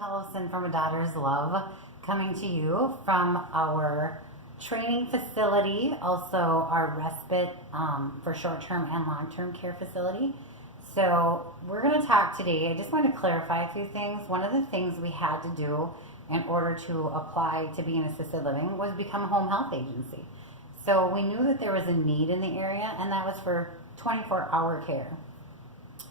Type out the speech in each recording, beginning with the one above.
Tellefson from A Daughter's Love, coming to you from our training facility, also our respite for short-term and long-term care facility. So we're going to talk today. I just want to clarify a few things. One of the things we had to do in order to apply to be in assisted living was become a home health agency. So we knew that there was a need in the area, and that was for 24-hour care,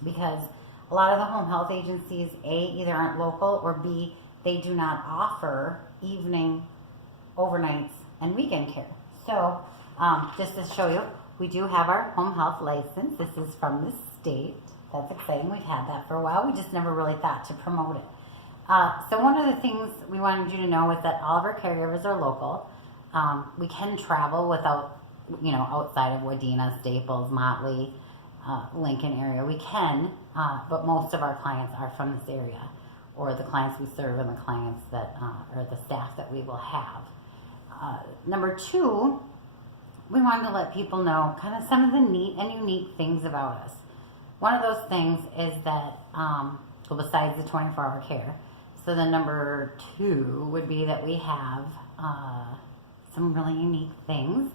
because a lot of the home health agencies, A, either aren't local, or B, they do not offer evening, overnights, and weekend care. So just to show you, we do have our home health license. This is from the state. That's exciting. We've had that for a while. We just never really thought to promote it. So one of the things we wanted you to know is that all of our caregivers are local. We can travel without, outside of Wadena, Staples, Motley, Lincoln area. We can, but most of our clients are from this area, or the clients we serve and the clients that, or the staff that we will have. Number two, we wanted to let people know kind of some of the neat and unique things about us. One of those things is that, besides the 24-hour care, so the number two would be that we have some really unique things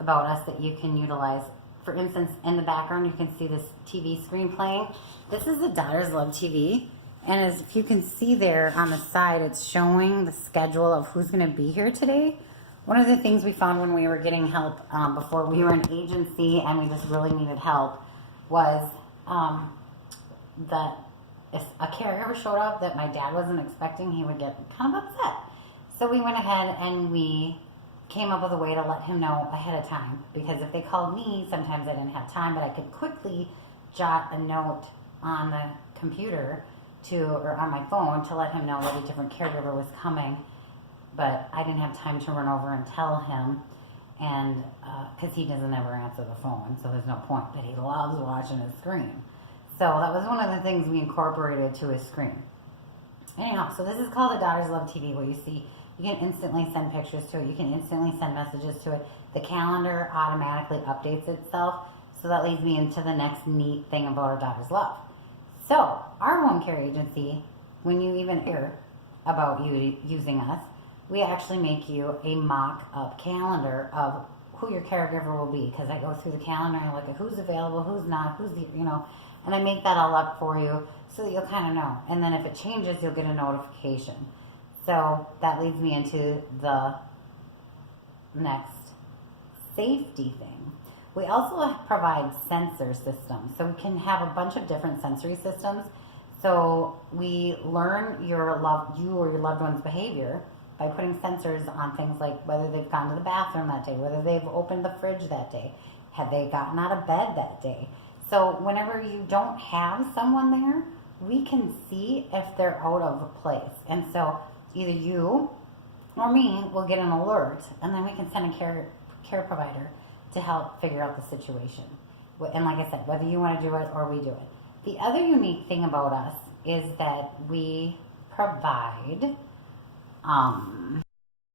about us that you can utilize. For instance, in the background, you can see this TV screen playing. This is the Daughter's Love TV. And as if you can see there on the side, it's showing the schedule of who's going to be here today. One of the things we found when we were getting help before we were an agency and we just really needed help was that if a caregiver showed up that my dad wasn't expecting, he would get kind of upset. So we went ahead and we came up with a way to let him know ahead of time, because if they called me, sometimes I didn't have time, but I could quickly jot a note on the computer or on my phone to let him know that a different caregiver was coming, but I didn't have time to run over and tell him, and because he doesn't ever answer the phone, so there's no point, but he loves watching his screen. So that was one of the things we incorporated to his screen. Anyhow, so this is called the Daughter's Love TV, where you see you can instantly send pictures to it. You can instantly send messages to it. The calendar automatically updates itself. So that leads me into the next neat thing about our Daughter's Love. So our home care agency, when you even hear about you using us, we actually make you a mock-up calendar of who your caregiver will be. Because I go through the calendar and look at who's available, who's not, and I make that all up for you so that you'll kind of know. And then if it changes, you'll get a notification. So that leads me into the next safety thing. We also provide sensor systems. So we can have a bunch of different sensory systems. So we learn you or your loved one's behavior by putting sensors on things like whether they've gone to the bathroom that day, whether they've opened the fridge that day, have they gotten out of bed that day. So whenever you don't have someone there, we can see if they're out of place. And so either you or me will get an alert, and then we can send a care provider to help figure out the situation. And like I said, whether you want to do it or we do it. The other unique thing about us is that we provide